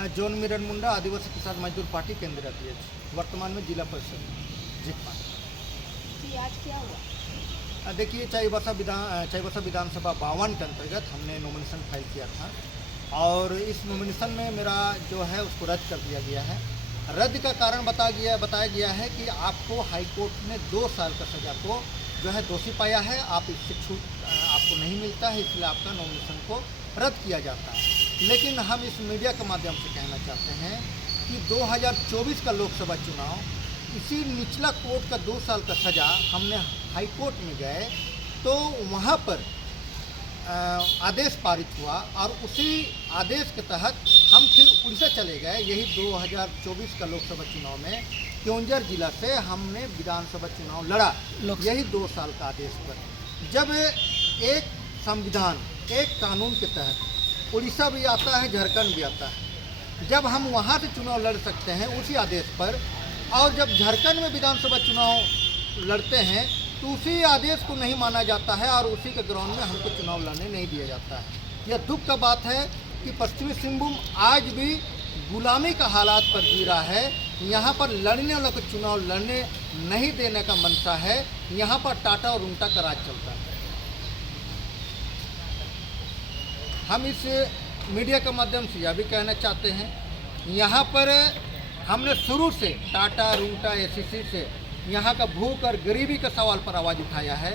John Mirren मुंडा आदिवासी किसान मजदूर party केंद्रीय अध्यक्ष, वर्तमान में जिला परिषद जितमा। जी आज क्या हुआ? देखिए, चाईबासा विधानसभा 52 के अंतर्गत हमने नॉमिनेशन फाइल किया था और इस नॉमिनेशन में मेरा जो है उसको रद्द कर दिया गया है। रद्द का कारण बताया गया है कि आपको हाईकोर्ट ने 2 साल का सज़ा को जो है दोषी पाया है, आप इससे छूट आपको नहीं मिलता है, इसलिए आपका नॉमिनेशन को रद्द किया जाता है। लेकिन हम इस मीडिया के माध्यम से कहना चाहते हैं कि 2024 का लोकसभा चुनाव इसी निचला कोर्ट का 2 साल का सज़ा हमने हाई कोर्ट में गए तो वहाँ पर आदेश पारित हुआ और उसी आदेश के तहत हम फिर उड़ीसा चले गए। यही 2024 का लोकसभा चुनाव में क्योंझर जिला से हमने विधानसभा चुनाव लड़ा, यही 2 साल का आदेश पर। जब एक संविधान, एक कानून के तहत उड़ीसा भी आता है, झारखंड भी आता है, जब हम वहाँ से चुनाव लड़ सकते हैं उसी आदेश पर, और जब झारखंड में विधानसभा चुनाव लड़ते हैं तो उसी आदेश को नहीं माना जाता है और उसी के ग्राउंड में हमको चुनाव लड़ने नहीं दिया जाता है। यह दुख का बात है कि पश्चिमी सिंहभूम आज भी गुलामी का हालात पर जी रहा है। यहाँ पर लड़ने वालों को चुनाव लड़ने नहीं देने का मंशा है। यहाँ पर टाटा और रुंगटा का राज चलता है। हम इस मीडिया के माध्यम से यह भी कहना चाहते हैं, यहाँ पर हमने शुरू से टाटा रुंगटा एसीसी से यहाँ का भूख और गरीबी के सवाल पर आवाज़ उठाया है,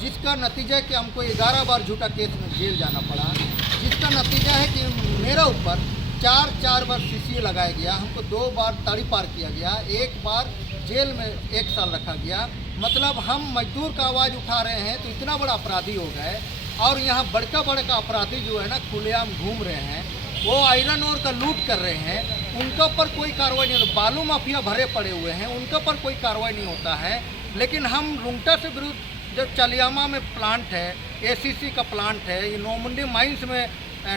जिसका नतीजा है कि हमको 11 बार झूठा केस में जेल जाना पड़ा, जिसका नतीजा है कि मेरा ऊपर 4 बार सीसीए लगाया गया, हमको 2 बार ताड़ी पार किया गया, 1 बार जेल में 1 साल रखा गया। मतलब हम मजदूर का आवाज़ उठा रहे हैं तो इतना बड़ा अपराधी हो गए। और यहाँ बड़का अपराधी जो है ना खुलेआम घूम रहे हैं, वो आयरन ओर का लूट कर रहे हैं, उनके ऊपर कोई कार्रवाई नहीं होती। बालू माफिया भरे पड़े हुए हैं, उनके ऊपर कोई कार्रवाई नहीं होता है। लेकिन हम रुंगटा से विरुद्ध, जब चलियामा में प्लांट है, एसीसी का प्लांट है, ये नौमुंडी माइंस में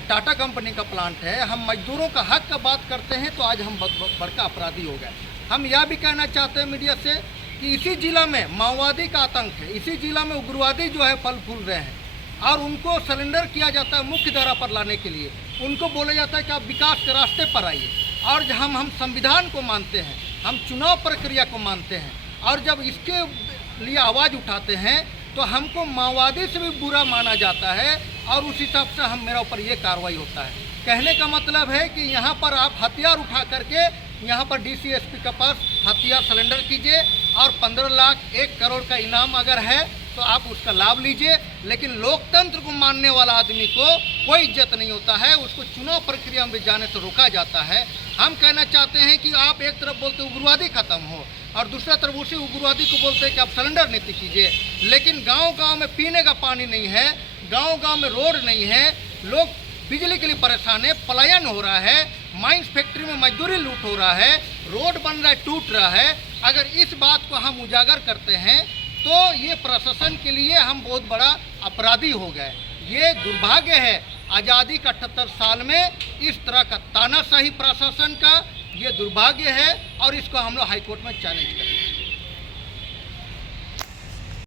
टाटा कंपनी का प्लांट है, हम मजदूरों का हक का बात करते हैं तो आज हम बड़का अपराधी हो गए। हम यह भी कहना चाहते हैं मीडिया से कि इसी जिला में माओवादी का आतंक है, इसी जिला में उग्रवादी जो है फल फूल रहे हैं और उनको सरेंडर किया जाता है मुख्य धारा पर लाने के लिए। उनको बोला जाता है कि आप विकास के रास्ते पर आइए। और हम संविधान को मानते हैं, हम चुनाव प्रक्रिया को मानते हैं, और जब इसके लिए आवाज़ उठाते हैं तो हमको माओवादी से भी बुरा माना जाता है और उस हिसाब से मेरा ऊपर ये कार्रवाई होता है। कहने का मतलब है कि यहाँ पर आप हथियार उठा करके यहाँ पर डीसीएसपी के पास हथियार सरेंडर कीजिए और 15 लाख 1 करोड़ का इनाम अगर है तो आप उसका लाभ लीजिए। लेकिन लोकतंत्र को मानने वाला आदमी को कोई इज्जत नहीं होता है, उसको चुनाव प्रक्रिया में जाने से रोका जाता है। हम कहना चाहते हैं कि आप एक तरफ बोलते उग्रवादी खत्म हो और दूसरा तरफ उसी उग्रवादी को बोलते हैं कि आप सरेंडर नीति कीजिए। लेकिन गांव-गांव में पीने का पानी नहीं है, गांव-गांव में रोड नहीं है, लोग बिजली के लिए परेशान है, पलायन हो रहा है, माइंस फैक्ट्री में मजदूरी लूट हो रहा है, रोड बन रहा है, टूट रहा है। अगर इस बात को हम उजागर करते हैं तो ये प्रशासन के लिए हम बहुत बड़ा अपराधी हो गए। ये दुर्भाग्य है, आज़ादी का 78 साल में इस तरह का तानाशाही प्रशासन का ये दुर्भाग्य है और इसको हम लोग हाईकोर्ट में चैलेंज करें।